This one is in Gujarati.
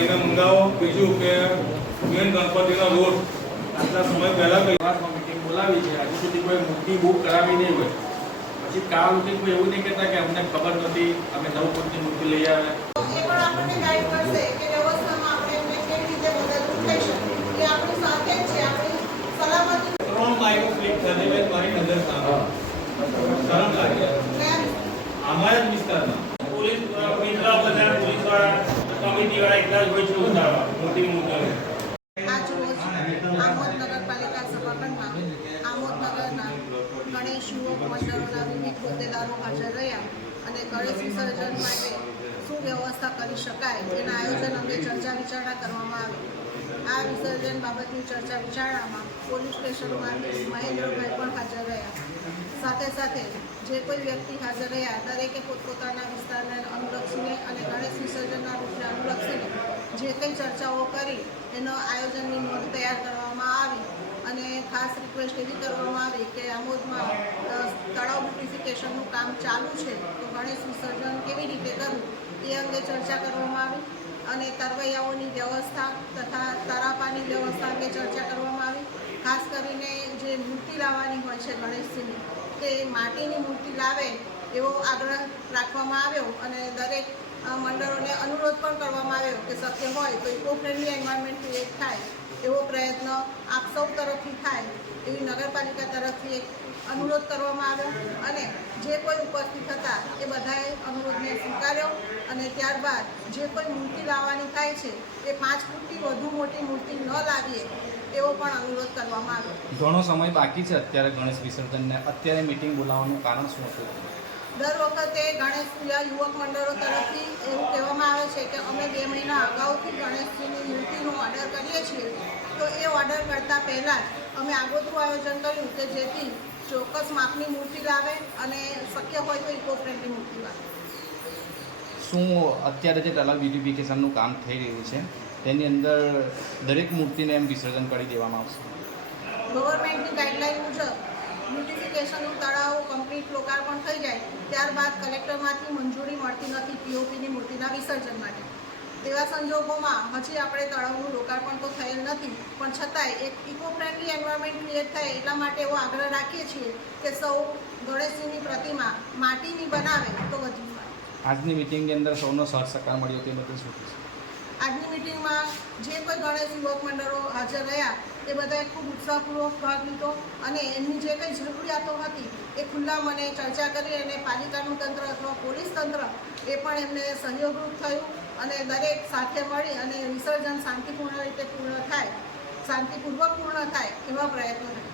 એને મંગાવો. બીજું કે મેન ગણપતિનો રોડ આટલા સમય પહેલા મીટિંગ બોલાવી છે, હજુ સુધી કોઈ મૂર્તિ બુક કરાવી નહીં હોય. પછી કાલ સુધી કોઈ એવું નહીં કહેતા કે અમને ખબર નથી, અમે 9 ફૂટની મૂર્તિ લઈ આવ્યા. એ પણ આપણને ગાઈડ કરશે કે વ્યવસ્થામાં આપણે એમને કેવી રીતે મદદરૂપ થઈ શકે. એ આપણી સાથે જ છે, આપણી સલામતી. 3 બાઈકો સ્લીપ થતી હોય મારી નજર સામે શરમ લાગે. અમારા જ વિસ્તારમાં પોલીસ મિત્ર બધા પોલીસવાળા કમિટીવાળા એટલા જ હોય છે ઉતારવા મોટી મૂર્તિઓ. આજ રોજ આમોદ નગરપાલિકા સભાખંડમાં આમોદ નગરના ગણેશ યુવક મંડળોના વિવિધ હોદ્દેદારો હાજર રહ્યા અને ગણેશ વિસર્જન માટે શું વ્યવસ્થા કરી શકાય તેના આયોજન અંગે ચર્ચા વિચારણા કરવામાં આવી. આ વિસર્જન બાબતની ચર્ચા વિચારણામાં પોલીસ સ્ટેશનમાંથી મહેન્દ્રભાઈ પણ હાજર રહ્યા. સાથે સાથે જે કોઈ વ્યક્તિ હાજર રહ્યા દરેકે પોતપોતાના વિસ્તારને અનુલક્ષીને અને ગણેશ વિસર્જનના રૂપને અનુલક્ષીને જે કંઈ ચર્ચાઓ કરી એનો આયોજનની નોંધ તૈયાર કરવામાં આવી અને ખાસ રિક્વેસ્ટ એવી કરવામાં આવી કે આમોદમાં તળાવ બ્યુટિફિકેશનનું કામ ચાલુ છે, તો ગણેશ વિસર્જન કેવી રીતે કરવું એ અંગે ચર્ચા કરવામાં આવી અને તરવૈયાઓની વ્યવસ્થા તથા તરાપાની વ્યવસ્થા અંગે ચર્ચા કરવામાં આવી. ખાસ કરીને જે મૂર્તિ લાવવાની હોય છે ગણેશજીની, તે માટીની મૂર્તિ લાવે એવો આગ્રહ રાખવામાં આવ્યો અને દરેક મંડળોને અનુરોધ પણ કરવામાં આવ્યો કે શક્ય હોય તો ઇકો ફ્રેન્ડલી એન્વાયરમેન્ટ ક્રિએટ થાય એવો પ્રયત્ન આપ સૌ તરફથી થાય એવી નગરપાલિકા તરફથી એક અનુરોધ કરવામાં આવ્યો અને જે કોઈ ઉપસ્થિત હતા એ બધાએ અનુરોધને સ્વીકાર્યો અને ત્યારબાદ જે કોઈ મૂર્તિ લાવવાની થાય છે એ 5 ફૂટથી વધુ મોટી મૂર્તિ ન લાવીએ એવો પણ અનુરોધ કરવામાં આવ્યો. ઘણો સમય બાકી છે અત્યારે ગણેશ વિસર્જનને, અત્યારે મિટિંગ બોલાવવાનું કારણ શું હતું? દર વખતે ગણેશ યુવક મંડળો તરફથી એવું કહેવામાં આવે છે કે અમે 2 મહિના અગાઉથી ગણેશજીની મૂર્તિનો ઓર્ડર કરીએ છીએ, તો એ ઓર્ડર કરતાં પહેલાં જ અમે આગોતરું આયોજન કર્યું કે જેથી ચોક્કસ માપની મૂર્તિ લાવે અને શક્ય હોય તો ઇકો ફ્રેન્ડલી મૂર્તિ લાવે. શું અત્યારે જે તળાવ બ્યુટિફિકેશનનું કામ થઈ રહ્યું છે તેની અંદર દરેક મૂર્તિને એમ વિસર્જન કરી દેવામાં આવશે? ગવર્મેન્ટની ગાઈડલાઈન મુજબ બ્યુટિફિકેશનનું તળાવ કમ્પ્લીટ લોકાર્પણ થઈ જાય ત્યારબાદ કલેક્ટરમાંથી મંજૂરી મળતી નથી પીઓપીની મૂર્તિના વિસર્જન માટે. તેવા સંજોગોમાં હજી આપણે તળાવનું લોકાર્પણ તો થયેલ નથી, પણ છતાંય એક ઇકો ફ્રેન્ડલી એન્વાયરમેન્ટ ક્રિએટ થાય એટલા માટે એવો આગ્રહ રાખીએ છીએ કે સૌ ગણેશજીની પ્રતિમા માટીની બનાવે તો વધુ સારું. આજની મિટિંગની અંદર સૌનો સહકાર મળ્યો તે બધું શું કહેશો? આજની મિટિંગમાં જે કોઈ ગણેશ યુવક મંડળો હાજર રહ્યા એ બધાએ ખૂબ ઉત્સાહપૂર્વક ભાગ લીધો અને એમની જે કંઈ જરૂરિયાતો હતી એ ખુલ્લા મને ચર્ચા કરી અને પાલિકાનું તંત્ર અથવા પોલીસ તંત્ર એ પણ એમને સહયોગરૂપ થયું અને દરેક સાથે મળી અને વિસર્જન શાંતિપૂર્ણ રીતે પૂર્ણ થાય, શાંતિપૂર્વક પૂર્ણ થાય એવા પ્રયત્નો કર્યા.